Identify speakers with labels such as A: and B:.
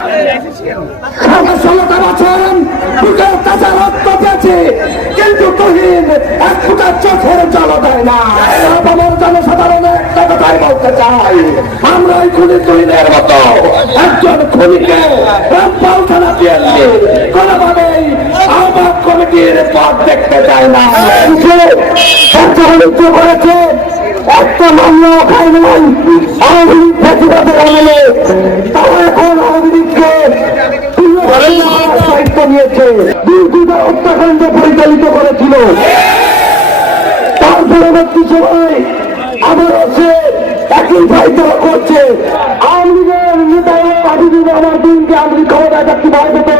A: সাড়ে ষোলোটা বছর বুকে তাজা রক্ত পেয়েছে কিন্তু তুহিন এক ফুটা চোখের জল দেয় না আমার জনসাধারণ একটা কথাই বলতে চাই আমরা ওই খুনি তুহিনের মতো একজন খুনিকে রামপাল থানা দিয়েছি কোনোভাবেই আহ্বায়ক কমিটির পথ দেখতে চায় না করেছে একটা মামলাও খায় নাই আওয়ামী লীগ দায়িত্ব দুর্গুদা হত্যাকাণ্ড পরিচালিত করেছিল। তার পরবর্তী সময় আবার হচ্ছে একই দায়িত্ব করছে। আওয়ামী লীগের নেতারা দিবে আমার দিনকে লীগ ক্ষমতায় থাকতে ভাই পেত